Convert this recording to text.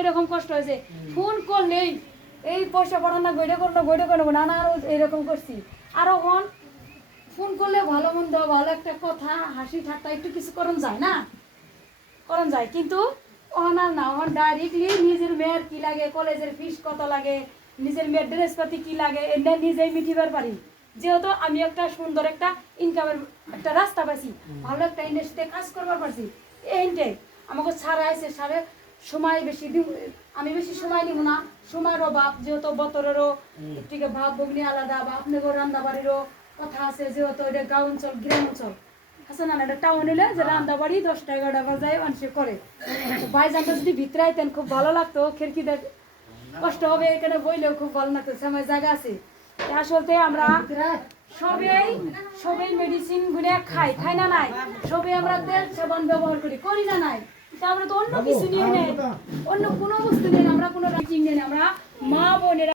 এরকম কষ্ট হয়েছে ফোন করলেই এই পয়সা পাঠান না গইটা করবো নানা আরো এরকম করছি আরো ফোন করলে ভালো মন্দ ভালো একটা কথা হাসি ঠাট্টা একটু কিছু করণ যায় না করণ যায় কিন্তু ওনার না ওনার ডাইরেক্টলি নিজের মেয়ের কি লাগে কলেজের ফিস কত লাগে নিজের মেয়ের ড্রেস পাতি কি লাগে এটা নিজেই মিটিবার পারি যেহেতু আমি একটা সুন্দর একটা ইনকামের একটা রাস্তা পাইছি ভালো একটা ইন্ডাস্ট্রিতে কাজ করবার পারছি এইটাই আমাকে ছাড়া আছে সারে সময় বেশি দিব আমি বেশি সময় নিব না সময়ের অভাব যেহেতু বতরেরও থেকে ভাব বগ্নি আলাদা বা আপনাদের রান্না বাড়িরও কথা আছে যেহেতু এটা গাঁও অঞ্চল গ্রাম অঞ্চল আছে না এটা টাউন হলে যে রান্না বাড়ি 10টা 11টা বাজায় মানুষ করে বাইজানটা যদি ভিতরে আইতেন খুব ভালো লাগতো খিড়কি দেখ কষ্ট হবে এখানে বইলেও খুব ভালো লাগতো সময় জায়গা আছে আসলে আমরা সবাই মেডিসিন গুলো খাই না নাই সবাই আমরা তেল সাবান ব্যবহার করি না নাই আমরা তো অন্য কিছু নিয়ে নেই অন্য কোনো বস্তু নেই আমরা কোনো রাইটিং নেই আমরা মা বোনেরা